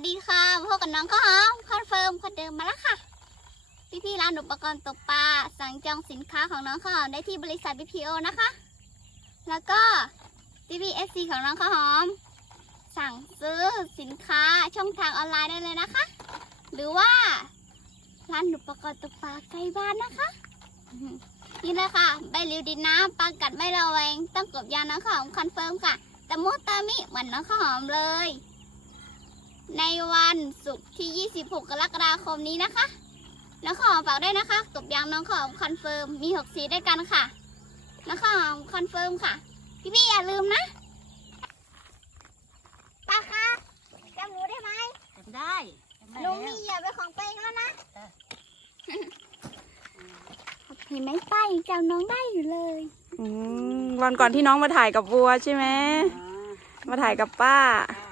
สดีค่ะพบกับน้องข้าวหอมคอนเฟิร์มคนเดิมมาแล้วค่ะ พี่ๆร้านอุปกรณ์ตกปลาสั่งจองสินค้าของน้องข้าวหอมได้ที่บริษัท BPO นะคะ แล้วก็ TPSC ของน้องข้าวหอม สั่งซื้อสินค้าช่องทางออนไลน์ได้เลยนะคะ หรือว่าร้านอุปกรณ์ตกปลาใกล้บ้านนะคะ นี่เลยค่ะใบริวดินน้ำปลากัดไม่ระแวงต้องกบยาน้องข้าวหอมคอนเฟิร์มค่ะตะมุตามิเหมือนน้องข้าวหอมเลย วันศุกร์ที่ 26 กรกฎาคมนี้นะคะ น้องข้าวหอมฝากด้วยนะคะกบยางน้องข้าวหอมคอนเฟิร์มมี 6 สีด้วยกันค่ะ น้องข้าวหอมคอนเฟิร์มค่ะ พี่ๆอย่าลืมนะป้าคะจำหนูได้ไหมจำได้จำได้หนูแล้วมีเหยื่อเป็นของตัวเองแล้วนะจ้ะเห็นไหมป้ายังจำน้องได้อยู่เลยอืมวันก่อนที่น้องมาถ่ายกับวัวใช่ไหมอ๋อมาถ่ายกับป้า อ่า